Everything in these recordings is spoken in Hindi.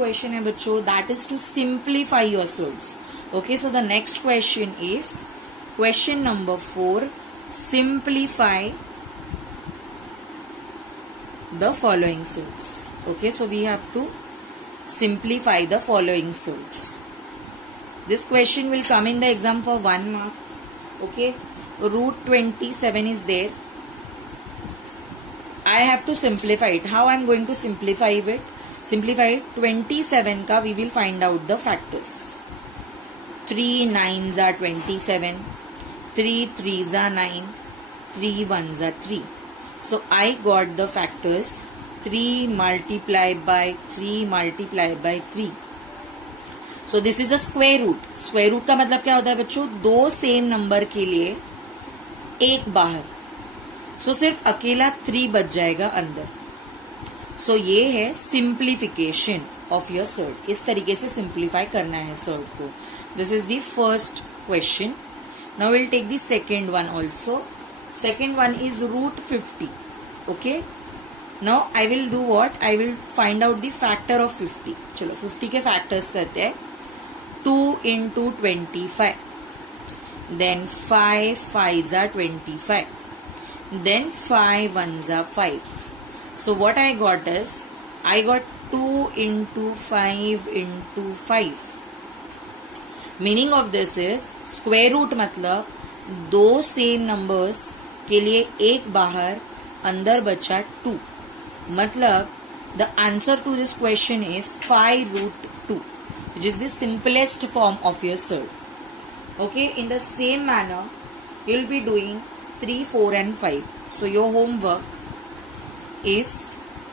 क्वेश्चन है बच्चों, that is to simplify your surds. Okay, so the next question is question number 4. Simplify the following surds. Okay, so we have to simplify the following surds. This question will come in the exam for 1 mark. Okay, root 27 is there. I have to simplify it. How I am going to simplify it? 27 ka we will find out the factors. 3 9s are 27, 3 3s are 9, 3 1s are 3. So I got the factors 3 multiplied by 3 multiplied by 3. So this is a square root. Square root का मतलब क्या होता है बच्चों? दो सेम नंबर के लिए एक बाहर. So सिर्फ अकेला 3 बच जाएगा अंदर. So ये है सिंप्लीफिकेशन ऑफ योर सर्ट. इस तरीके से सिंप्लीफाई करना है सर्ट को. This is the first question. Now will take the second one also. Second one is root 50. Okay, now I will do what? I will find out the factor of 50. चलो 50 के factors करते हैं. 2 into 25, then 5 5s are 25, then 5 1s are 5. So what I got is, I got 2 into 5 into 5. Meaning of this is square root मतलब दो सेम नंबर्स के लिए एक बाहर, अंदर बचा 2. मतलब the answer to this question is 5 root 2, which is the simplest form of your surd. Okay, in the same manner you will be doing 3 4 and 5. So your homework is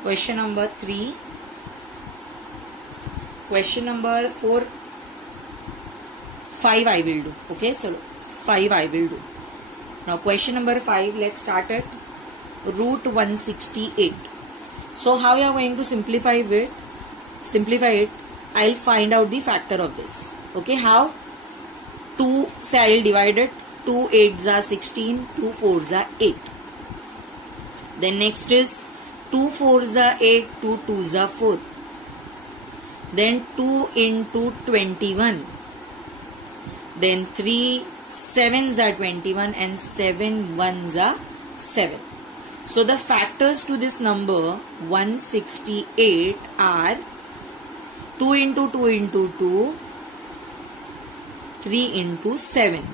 question number 3, question number 4, 5 I will do. Okay, so 5 I will do. Now question number 5, let's start at root 168. So how you are going to simplify it? I'll find out the factor of this. Okay, how? 2 say I'll divide it. 2 8s are 16, 2 4s are 8. Then next is 2 4s are 8, 2 2s are 4. Then 2 into 21. Then 3 7s are 21 and 7 1s are 7. So the factors to this number 168 are 2 into 2 into 2, 3 into 7.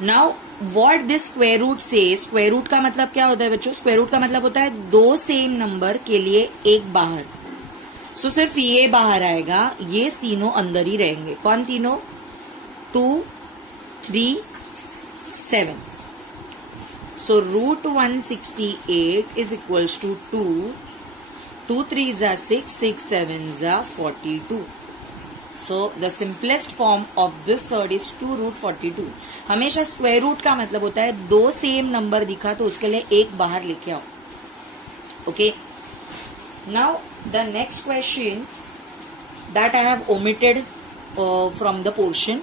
Now what this square root says, square root का मतलब क्या होता है बच्चों? square root का मतलब होता है दो सेम नंबर के लिए एक बाहर. So सिर्फ ये बाहर आएगा, ये तीनों अंदर ही रहेंगे. कौन तीनों? 2 3 7. So root 168 is equals to 2. 2 3s are 6, 6 7s are 42. So the simplest form of this surd is 2 root 42. हमेशा स्क्वायर रूट का मतलब होता है दो सेम नंबर दिखा तो उसके लिए एक बाहर लेके आओ. Okay. Now the next question that I have omitted from the portion.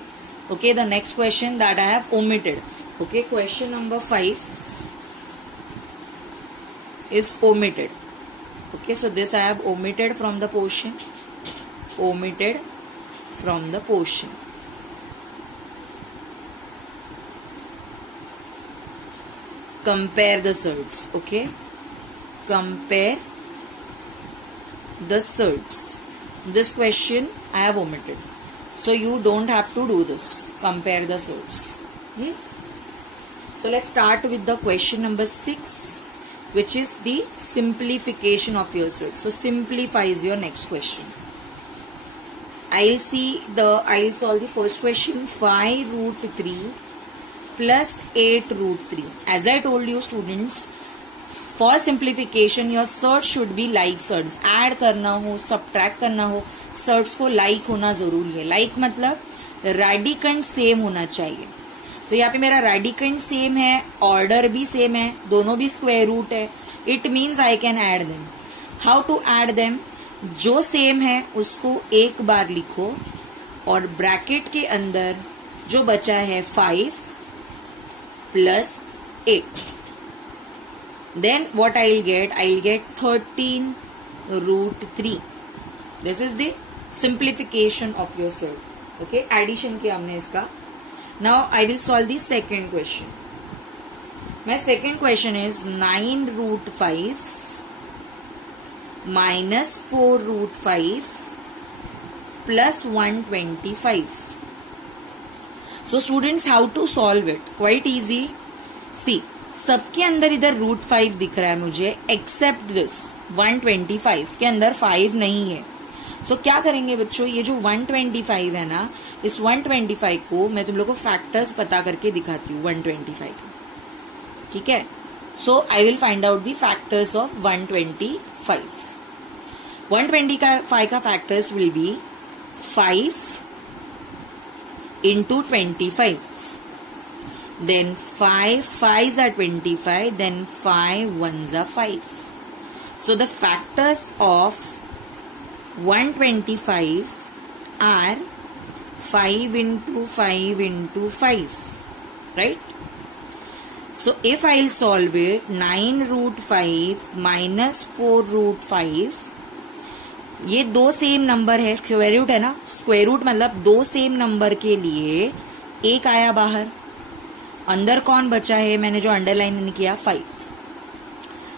Okay, the next question that I have omitted. Okay, question number 5 is omitted. Okay, so this I have omitted from the portion. Omitted from the portion. Compare the surds. Okay, compare the surds. This question I have omitted. So you don't have to do this. Compare the surds. So let's start with the question number 6, which is the simplification of your surds. So simplifies your next question. I'll solve the first question. 5 root 3 plus 8 root 3. As I told you students, for simplification your surds should be like surds. Add करना हो, सब्ट्रैक्ट करना हो, सर्ड्स को लाइक होना जरूरी है. लाइक मतलब रेडिकेंड सेम होना चाहिए. तो यहाँ पे मेरा रेडिकेंड सेम है, ऑर्डर भी सेम है, दोनों भी स्क्वायर रूट है. It means I can add them. How to add them? जो सेम है उसको एक बार लिखो और ब्रैकेट के अंदर जो बचा है 5 plus 8. Then what I'll get 13 root 3. This is the simplification of your set. Okay, addition किया हमने इसका. Now I will solve the second question. My second question is 9√5 minus 4√5 plus 125. So students, how to solve it? Quite easy. See, सबके अंदर इधर √5 दिख रहा है मुझे, एक्सेप्ट दिस 125 के अंदर 5 नहीं है. So क्या करेंगे बच्चों, ये जो 125 है ना, इस 125 को मैं तुम लोग को फैक्टर्स पता करके दिखाती हूँ 125 को. ठीक है, so I will find out the factors of 125. 125 का factors will be 5 into 25, then 5 5s are 25, then 5 1s are 5. So the factors of 125 are 5 into 5 into 5, right? So if I'll solve it, 9√5 minus 4√5, ये दो सेम नंबर है, स्क्वायर रूट है ना, स्क्वायर रूट मतलब दो सेम नंबर के लिए एक आया बाहर, अंदर कौन बचा है, मैंने जो अंडरलाइन किया 5.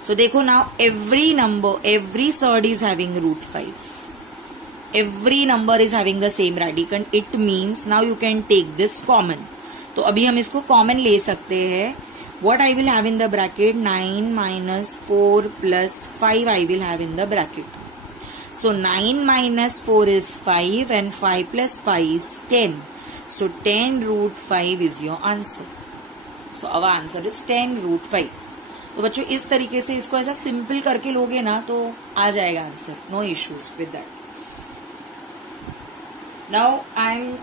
सो देखो now every number, every surd is having √5, every number is having the same radical. It means now you can take this common. तो अभी हम इसको कॉमन ले सकते हैं. What I will have in the bracket, 9 minus 4 plus 5 I will have in the bracket. So 9 minus 4 is 5 and 5 plus 5 is 10. So 10√5 is your answer. So our answer is 10√5. तो बच्चों इस तरीके से इसको ऐसा सिंपल करके लोगे ना तो आ जाएगा answer, no issues with that. Now I am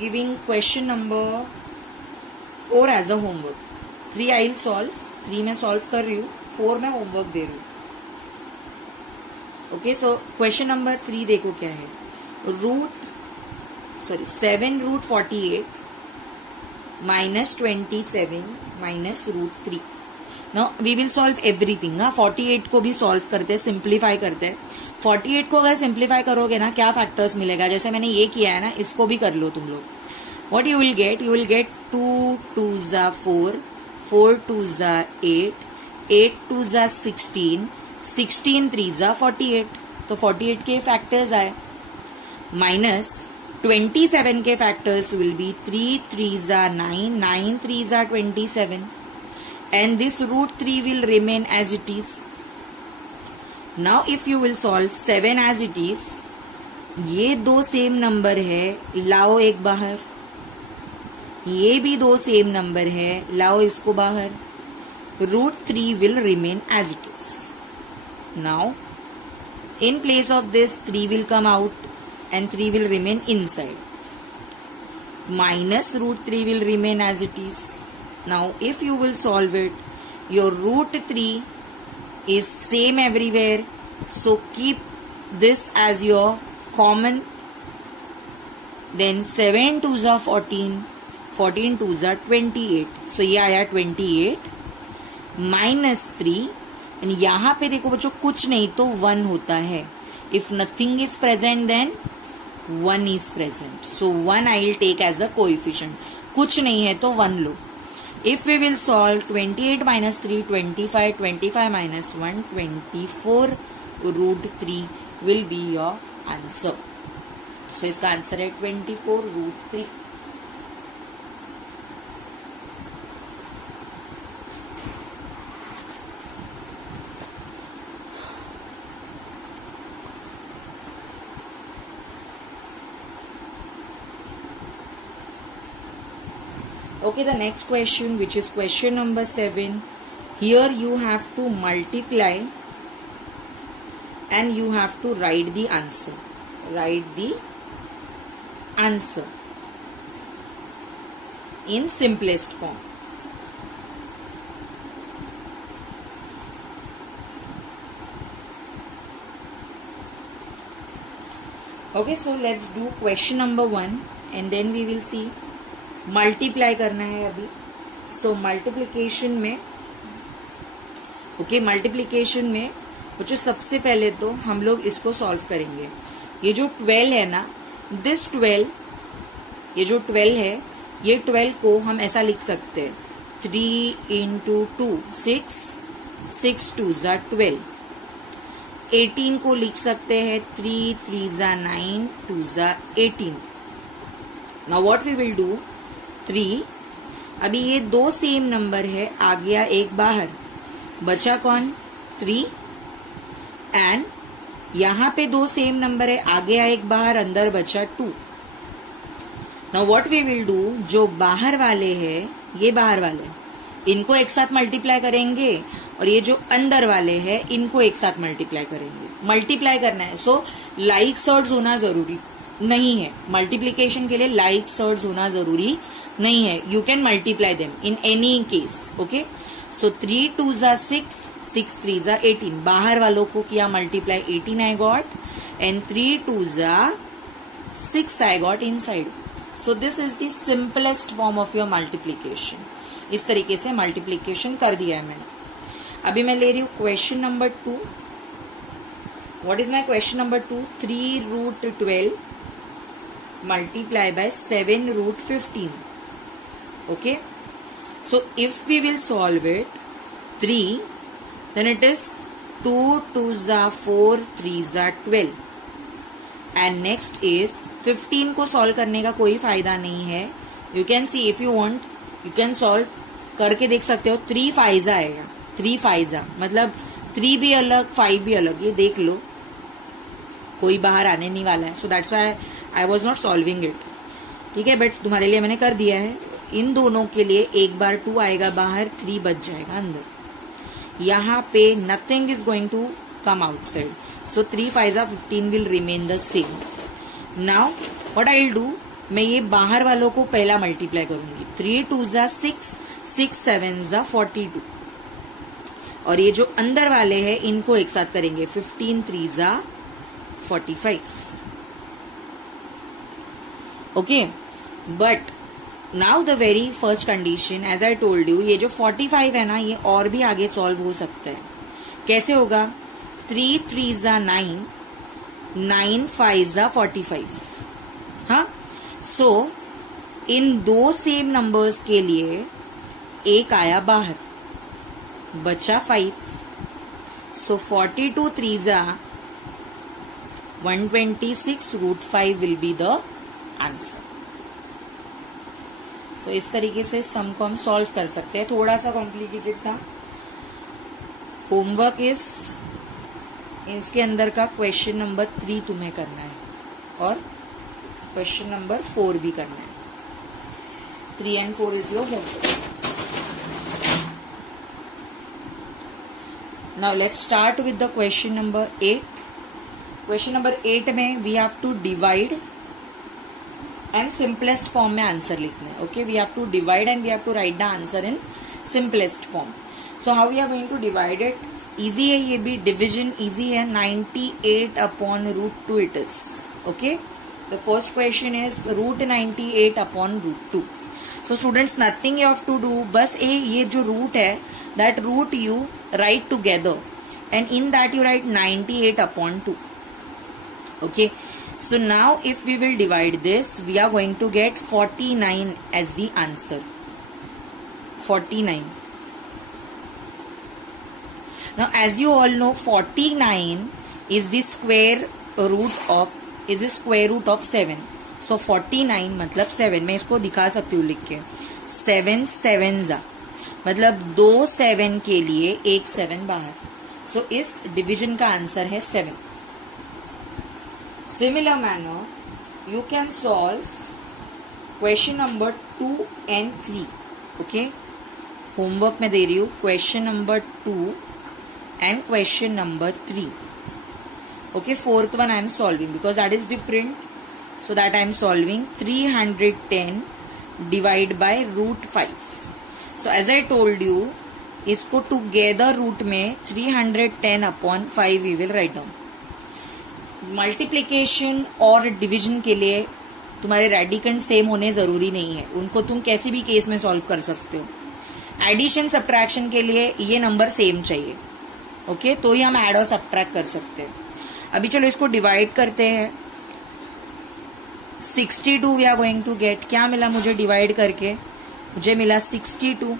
giving question number 4 as a homework. 3 I will solve, 3 मैं सॉल्व कर रही हूँ, 4 मैं होमवर्क दे रही हूँ. ओके, सो क्वेश्चन नंबर 3 देखो क्या है. 7√48 minus 27 minus √3. Now we will solve everything. 48 को भी सॉल्व करते हैं, सिंप्लीफाई करते हैं. 48 को अगर सिंप्लीफाई करोगे ना, क्या फैक्टर्स मिलेगा, जैसे मैंने ये किया है ना, इसको भी कर लो तुम लोग. What you will get, you will get 2 2s are 4, 4 2s are 8, 8 2s are 16, 16 3s are 48. तो 48 के फैक्टर्स आए, माइनस 27 के factors will B 3 3s are 9, 9 3s are 27, and this √3 will remain as it is. Now if you will solve 7 as it is, ये दो सेम नंबर है, लाओ एक बाहर, ये भी दो सेम नंबर है, लाओ इसको बाहर. √3 will remain as it is. Now in place of this 3 will come out and 3 will remain inside. Minus √3 will remain as it is. Now if you will solve it, your √3 is same everywhere, so keep this as your common. Then 7 2s are 14, 14 2s are 28. So ये आया 28 minus 3. एंड यहाँ पे देखो बच्चों कुछ नहीं तो 1 होता है. If nothing is present then 1 is present. So 1 I will take as a coefficient. कुछ नहीं है तो 1 लो. If we will solve 28 minus 3 25, 25 minus 1 24, √3 will be your answer. So इसका आंसर है 24√3. Okay, the next question, which is question number 7. Here you have to multiply and you have to write the answer. Write the answer in simplest form. Okay, so let's do question number 1 and then we will see. Multiply करना है अभी. सो मल्टीप्लिकेशन में, ओके, मल्टीप्लिकेशन में बच्चों सबसे पहले तो हम लोग इसको सॉल्व करेंगे। ये जो 12 है ना, दिस 12, ये जो 12 है, ये 12 को हम ऐसा लिख सकते हैं 3 इंटू 2 6, 6 2 ज़ा 12। 18 को लिख सकते हैं 3 3 ज़ा 9, 2 ज़ा 18। Now what we will do, 3, अभी ये दो सेम नंबर है, आ गया एक बाहर, बचा कौन, 3, एंड यहां पे दो सेम नंबर है, आ गया एक बाहर, अंदर बचा 2। Now what we will do, जो बाहर वाले हैं, ये बाहर वाले, इनको एक साथ मल्टीप्लाई करेंगे, और ये जो अंदर वाले हैं इनको एक साथ मल्टीप्लाई करेंगे। मल्टीप्लाई करना है, सो लाइक सर्ड्स होना जरूरी नहीं है। मल्टीप्लीकेशन के लिए लाइक सर्ड्स होना जरूरी नहीं है। You can multiply them in any case, okay. So 3 2 ज़ा 6, 6 3 ज़ा 18, बाहर वालों को किया मल्टीप्लाई, 18 आई गॉट, एंड 3 2 ज़ा 6 I got inside. So this is the simplest form of your multiplication. इस तरीके से मल्टीप्लीकेशन कर दिया है मैंने। अभी मैं ले रही हूं question number 2। What is my question number 2, 3 root 12 multiply by 7 root 15. Okay, so if we will solve it, 3, then it is 2 2 ज़ा 4, 3 ज़ा 12, and next is 15 को solve करने का कोई फायदा नहीं है। You can see if you want, you can solve करके देख सकते हो। 3 5 ज़ा आएगा, 3 5 ज़ा मतलब 3 भी अलग 5 भी अलग, ये देख लो, कोई बाहर आने नहीं वाला है। So that's why I was not solving it, ठीक है, बट तुम्हारे लिए मैंने कर दिया है। इन दोनों के लिए एक बार 2 आएगा बाहर, 3 बच जाएगा अंदर। यहाँ पे nothing is going to come outside, so 3 5 ज़ा 15 will remain the same. Now what I will do, मैं ये बाहर वालों को पहला मल्टीप्लाई करूंगी। 3 2 ज़ा 6, 6 7 ज़ा 42, और ये जो अंदर वाले हैं इनको एक साथ करेंगे, 15 3 ज़ा 45। Okay, but now the very first condition, as I told you, ये जो 45 है ना, ये और भी आगे सॉल्व हो सकता है। कैसे होगा, 3 3 ज़ा 9, 9 5 ज़ा 45। हाँ, सो इन दो सेम नंबर्स के लिए एक आया बाहर, बचा 5, सो 42 3 ज़ा 126 root 5 will be the answer. So इस तरीके से सम को हम सॉल्व कर सकते हैं। थोड़ा सा कॉम्प्लिकेटेड था। होमवर्क इज इसके अंदर का क्वेश्चन नंबर 3 तुम्हें करना है, और क्वेश्चन नंबर 4 भी करना है। 3 and 4 is your homework. Now let's start with the question number 8। Question number 8 में we have to divide and simplest form में आंसर लिखना है। Okay, we have to divide and we have to write the answer in simplest form. So how we are going to divide it, easy है, ये भी डिविजन इजी है। 98 upon root 2 it is. Okay, the first question is root 98 upon root 2। So students, nothing you have to do, बस ये जो रूट है, that root you write together, and in that you write 98 upon 2। Okay, so now if we will divide this, we are going to get 49 as the answer. 49. Now as you all know, 49 is the square root of 7. So 49 मतलब 7, मैं इसको दिखा सकती हूँ लिख के। 7 7 ज़ा मतलब 2 7 के लिए एक 7 बाहर। So इस डिवीजन का आंसर है 7। Similar manner, you can solve question number 2 and 3. Okay, homework में दे रही हूँ question number 2 and question number 3. Okay, fourth one I am solving because that is different, so that I am solving 310 divide by root 5. So as I told you, इसको together root में 310 upon 5 we will write down. Multiplication और डिवीजन के लिए तुम्हारे रेडिकेंड सेम होने जरूरी नहीं है, उनको तुम कैसे भी केस में सॉल्व कर सकते हो। एडिशन सब्ट्रैक्शन के लिए ये नंबर सेम चाहिए। ओके, तो ही हम ऐड और सब्ट्रैक्ट कर सकते हैं। अभी चलो इसको डिवाइड करते हैं। 62 we are going to get, क्या मिला मुझे डिवाइड करके, मुझे मिला 62।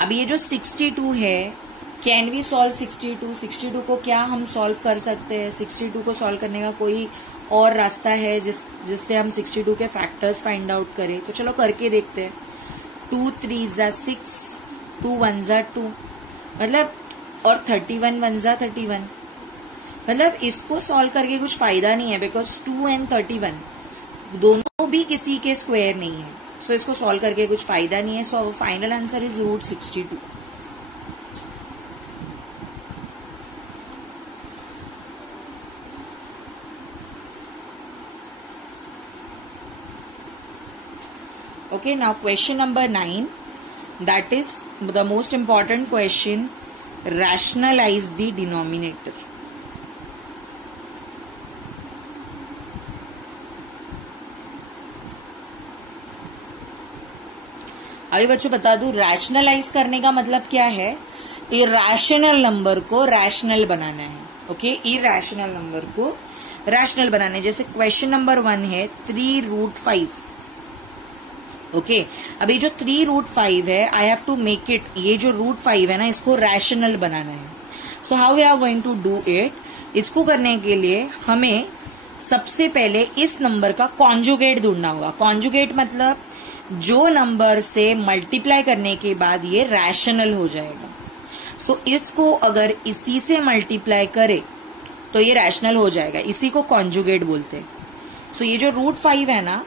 अभी ये जो 62 है, कैन वी सॉल्व 62? 62 को क्या हम सॉल्व कर सकते हैं? 62 को सॉल्व करने का कोई और रास्ता है जिससे हम 62 के फैक्टर्स फाइंड आउट करें? तो चलो करके देखते हैं। 2 3 ज़ा 6, 2 1 ज़ा 2, मतलब, और 31 1 ज़ा 31, मतलब इसको सॉल्व करके कुछ फायदा नहीं है, बिकॉज 2 एंड 31 दोनों भी किसी के स्क्वायर नहीं है। सो इसको सॉल्व करके कुछ फायदा नहीं है। So final answer is root 62। Okay, now question number 9, that is the most important question. Rationalize the denominator. अभी बच्चों बता दूं, रैशनलाइज करने का मतलब क्या है? इरैशनल नंबर को रैशनल बनाना है। ओके, इरैशनल नंबर को रैशनल बनाना है। जैसे क्वेश्चन नंबर 1 है 3√5। ओके, अभी जो 3√5 है, I have to make it, ये जो √5 है ना, इसको रैशनल बनाना है। So how we are going to do it? इसको करने के लिए हमें सबसे पहले इस नंबर का कॉन्जुगेट ढूंढना होगा। कॉन्जुगेट मतलब जो नंबर से मल्टीप्लाई करने के बाद ये रैशनल हो जाएगा। सो इसको अगर इसी से मल्टीप्लाई करे तो ये रैशनल हो जाएगा, इसी को कॉन्जुगेट बोलते हैं। सो ये जो √5 है ना,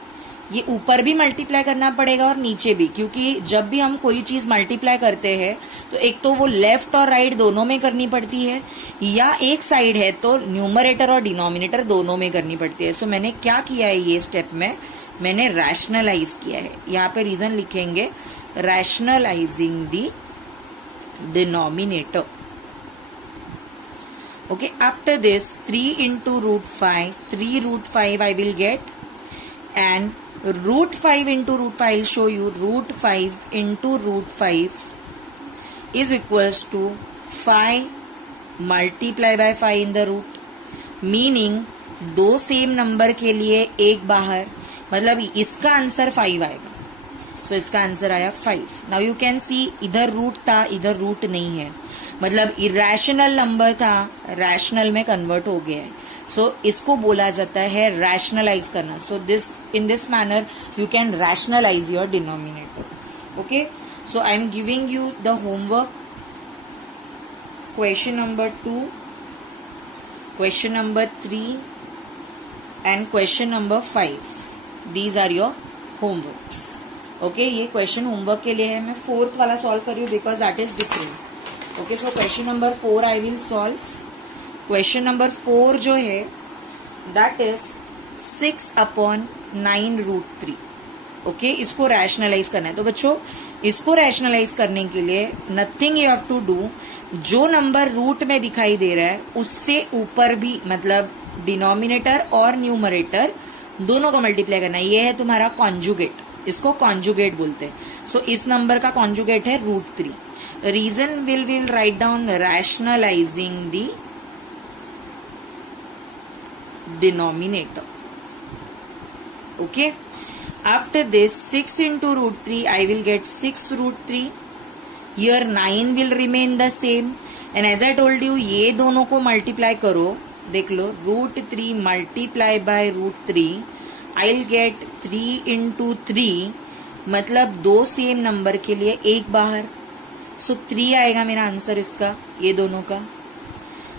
ये ऊपर भी मल्टीप्लाई करना पड़ेगा और नीचे भी, क्योंकि जब भी हम कोई चीज मल्टीप्लाई करते हैं तो एक तो वो लेफ्ट और राइट दोनों में करनी पड़ती है, या एक साइड है तो न्यूमरेटर और डिनोमिनेटर दोनों में करनी पड़ती है। सो मैंने क्या किया है, ये स्टेप में मैंने रैशनलाइज किया है। यहाँ पे रीजन लिखेंगे, rationalising the denominator. Okay, after this 3 into √5, 3√5 I will get, and √5 into √5, I'll show you, √5 into √5 is equals to 5 multiply by 5 in the root, meaning दो सेम नंबर के लिए एक बाहर, मतलब इसका आंसर 5 आएगा। सो इसका आंसर आया 5। नाउ यू कैन सी, इधर रूट था, इधर रूट नहीं है, मतलब इरेशनल नंबर था, रैशनल में कन्वर्ट हो गया है। सो इसको बोला जाता है रैशनलाइज करना। So this, in this manner you can rationalize your denominator. Okay, so I am giving you the homework. Question number 2, question number 3 and question number 5, these are your homeworks. Okay, ये क्वेश्चन होमवर्क के लिए है। मैं 4th वाला सॉल्व कर रही हूँ because that is different. Okay, so question number 4 I will solve. Question number 4 जो है दैट इज 6/9√3। ओके, इसको रैशनलाइज करना है। तो बच्चों, इसको रैशनलाइज करने के लिए nothing you have to do, जो नंबर रूट में दिखाई दे रहा है उससे ऊपर भी, मतलब डिनोमिनेटर और न्यूमरेटर दोनों को मल्टीप्लाई करना है। ये है तुम्हारा कॉन्जुगेट, इसको कॉन्जुगेट बोलते हैं। सो इस नंबर का कॉन्जुगेट है √3। Reason will write down rationalizing the denominator. Okay, after this 6 into √3 I will get 6√3. Here 9 will remain the same, and as I told you, ये दोनों को मल्टीप्लाई करो, देख लो, √3 multiply by √3 I'll get 3 into 3, मतलब दो सेम नंबर के लिए एक बाहर। सो 3 आएगा मेरा आंसर इसका, ये दोनों का।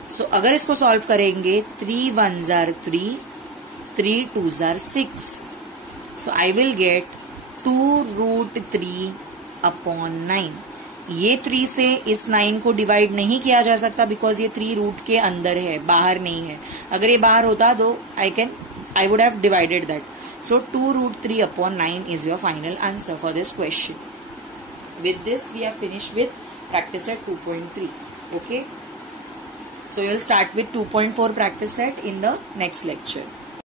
सो अगर इसको सॉल्व करेंगे, 3 1 jar 3, 3 2 jar 6। So I will get 2√3/9। ये 3 से इस 9 को डिवाइड नहीं किया जा सकता बिकॉज ये 3 रूट के अंदर है, बाहर नहीं है। अगर ये बाहर होता तो I would have divided that. So 2√3/9 is your final answer for this question. With this we have finished with practice set 2.3. Okay. So you will start with 2.4 practice set in the next lecture.